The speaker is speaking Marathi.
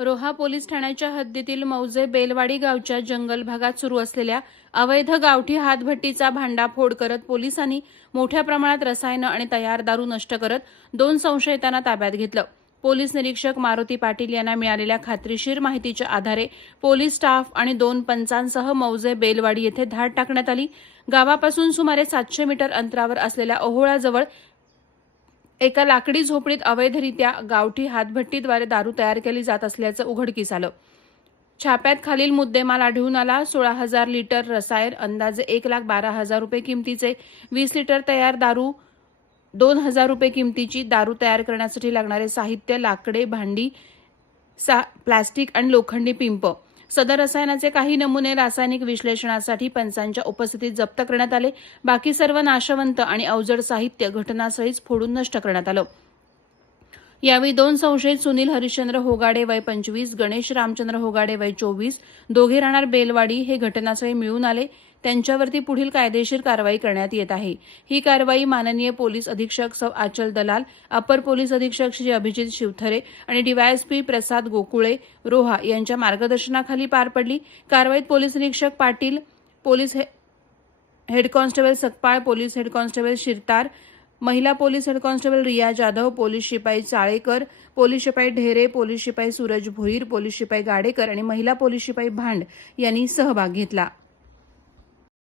रोहा पोलीस ठाण्याच्या हद्दीतील मौजे बेलवाडी गावच्या जंगल भागात सुरू असलेल्या अवैध गावठी हातभट्टीचा भांडाफोड करत पोलिसांनी मोठ्या प्रमाणात रसायनं आणि तयार दारू नष्ट करत दोन संशयितांना ताब्यात घेतलं. पोलीस निरीक्षक मारुती पाटील यांना मिळालेल्या खात्रीशीर माहितीच्या आधारे पोलीस स्टाफ आणि दोन पंचांसह मौजे बेलवाडी येथे धाड टाकण्यात आली. गावापासून सुमारे सातशे मीटर अंतरावर असलेल्या ओहोळाजवळ एका लाकडी झोपडीत अवैधरित्या गावठी हातभट्टीद्वारे दारू तयार केली जात असल्याचं उघडकीस आलं. छाप्यात खालील मुद्देमाल आढळून आला. सोळा हजार लिटर रसायन अंदाजे एक लाख बारा हजार रुपये किमतीचे वीस लिटर तयार दारू दोन हजार रुपये किमतीची दारू तयार करण्यासाठी लागणारे साहित्य लाकडे भांडी सा प्लास्टिक आणि लोखंडी पिंप सदर रसायनाचे काही नमुने रासायनिक विश्लेषणासाठी पंचांच्या उपस्थितीत जप्त करण्यात आले. बाकी सर्व नाशवंत आणि अवजड साहित्य घटनास्थळीच फोडून नष्ट करण्यात आलं. यावेळी दोन संशयित सुनील हरिश्चंद्र होगाडे वय पंचवीस गणेश रामचंद्र होगाडे वय चोवीस दोघे राहणार बेलवाडी. हे घटनास्थळी मिळून आले. त्यांच्यावरती पुढील कायदेशीर कारवाई करण्यात येत आहे. ही कारवाई माननीय पोलीस अधीक्षक सौ आचल दलाल अपर पोलीस अधीक्षक श्री अभिजित शिवथरे आणि डीवायएसपी प्रसाद गोकुळे रोहा यांच्या मार्गदर्शनाखाली पार पडली. कारवाईत पोलीस निरीक्षक पाटील पोलीस हे- head constable Sakpal police head constable Shirtar महिला police head constable Riya Jadhav police शिपाई चाळेकर पोलीस शिपाई ढेरे पोलीस शिपाई सूरज भोईर पोलीस शिपाई गाडेकर आणि महिला पोलीस शिपाई भांड यांनी सहभाग घेतला.